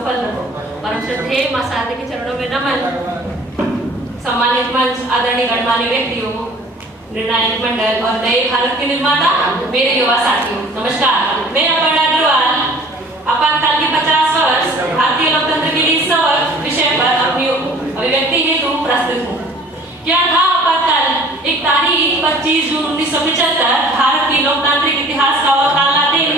सफल रहो। परम श्रद्धेय मां शारदा के चरणों में नमन। सम्मानित मंच, आदरणीय गणमान्य व्यक्तियों, निर्णायक मंडल और नए भारत के निर्माता, मेरे युवा साथियों, नमस्कार। मैं अपर्णा अग्रवाल आपातकाल के 50 वर्ष भारतीय लोकतंत्र के लिए 100 विषय पर अपनी अभिव्यक्ति हेतु प्रस्तुत हूँ। क्या था आपातकाल? एक तारीख 25 जून 1975 भारत के लोकतांत्रिक इतिहास का काला दिन,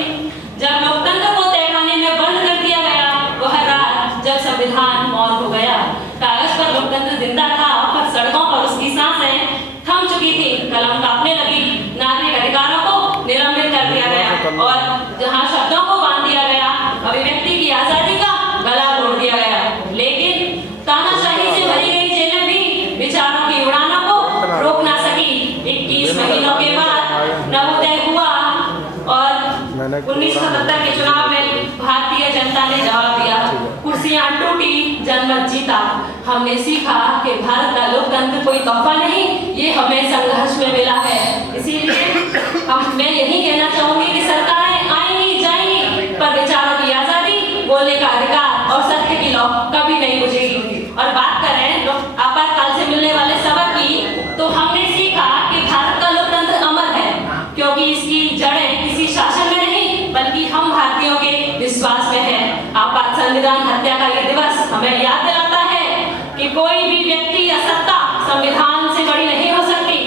जब लोकतंत्र को तहखाने में बंद कर दिया गया। वह रात जब संविधान मौन हो गया। कागज पर लोकतंत्र जिंदा था, पर सड़कों पर उसकी सांसें थम चुकी थी। कलम कांपने लगी। नागरिक अधिकारों को निलंबित कर दिया गया और जहां शब्दों को बांध दिया गया, अभिव्यक्ति की आजादी का गला तोड़ दिया गया। लेकिन तानाशाही से भरी गई जेलें भी विचारों की उड़ानों को रोक ना सकी। 21 महीनों के बाद नवोदय हुआ और 1977 के चुनाव में भारतीय जनता ने जवाब दिया। कुर्सियां टूटी, जनमत जीता। हमने सीखा कि भारत का लोकतंत्र कोई तोहफा नहीं, ये हमें संघर्ष में मिला है। इसीलिए मैं यही कहना चाहूंगी कि सरकारें आएंगी जाएंगी, पर विचारों की आजादी, बोलने का अधिकार और सत्य की लौ कभी नहीं बुझेगी। और बात करें आपातकाल से मिलने वाले सबक की, तो हमने सीखा कि भारत का लोकतंत्र अमर है, क्योंकि इसकी जड़ें किसी शासन में नहीं, बल्कि हम भारतीयों के विश्वास में है। आपात संविधान हत्या का यह दिवस हमें याद दिलाता है कि कोई भी व्यक्ति या सत्ता संविधान से बड़ी नहीं हो सकती।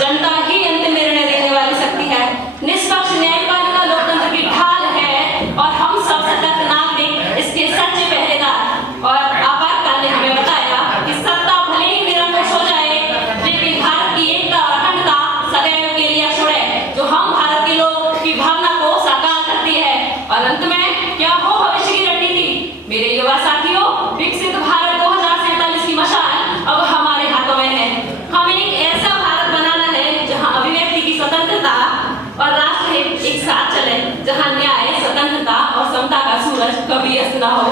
जनता ही अंतिम निर्णय देने वाली शक्ति है। निष्पक्ष न्यायपालिका लोकतंत्र की ढाल है और हम सब सतर्क नागरिक इसके सच्चे पहरेदार। और आपातकाल ने हमें बताया कि सत्ता भले ही निरंकुश हो जाए, लेकिन भारत की एकता और अखंडता सदैव के लिए अक्षुण्ण है, जो हम भारत के लोग की भावना को साकार करती है। और अंत में क्या हो भविष्य की रणनीति? मेरे युवा साथियों, विकसित भारत 2047 की मशाल अब हमारे हाथों में है। हमें एक ऐसा भारत बनाना है जहां अभिव्यक्ति की स्वतंत्रता और राष्ट्रहित एक साथ चले, जहां न्याय, स्वतंत्रता और समता का सूरज कभी अस्त न हो,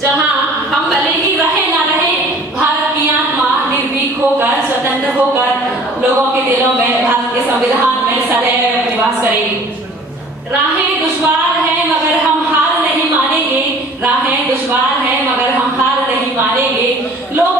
जहां हम भले ही रहे ना रहे, भारत की आत्मा निर्भीक होकर, स्वतंत्र होकर लोगों के दिलों में, भारत के संविधान में सदैव निवास करेगी। राहें दुश्वार है मगर हम हार नहीं मानेंगे। राहें दुश्वार है मगर हम हार नहीं मानेंगे। लोग